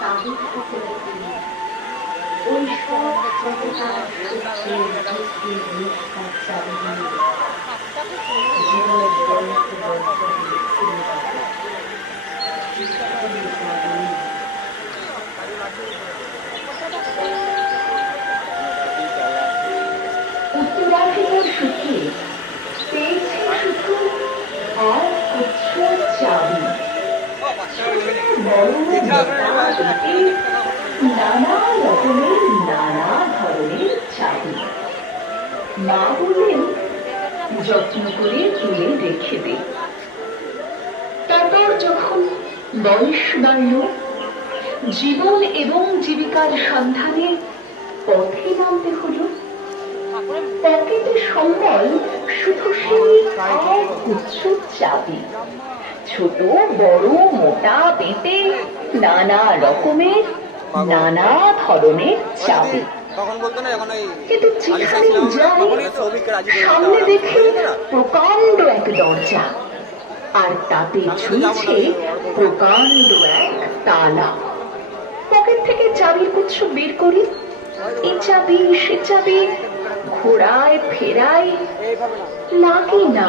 তাবিজ করে তিনি ওই সব সততার শক্তির ভক্তির নিষ্ঠার চাবি দিয়ে জীবনের গল্প গল্পে খুলে পাবে। উত্তর আফ্রিকার সূত্রে পেয়েছে শুধু এক গুচ্ছ চাবি। নানা রকমের নানা ধরনের চাবি। মা বললেন যত্ন করে তুলে রেখে দে। তারপর যখন বয়স বাড়ল, জীবন এবং জীবিকার সন্ধানে পথে নামতে হলো, পকেটে সম্বল শুধু সেই এক গুচ্ছ চাবি। ছোট বড় মোটা বেটে নানা রকমের নানা ধরনের চাবি। কিন্তু যেখানে যাই সামনে দেখি প্রকাণ্ড এক দরজা, আর তাতে ঝুলছে প্রকাণ্ড এক তালা। পকেট থেকে চাবির গুচ্ছ বের করি, এ চাবি সে চাবি ঘোরায় ফেরায়, লাগে না।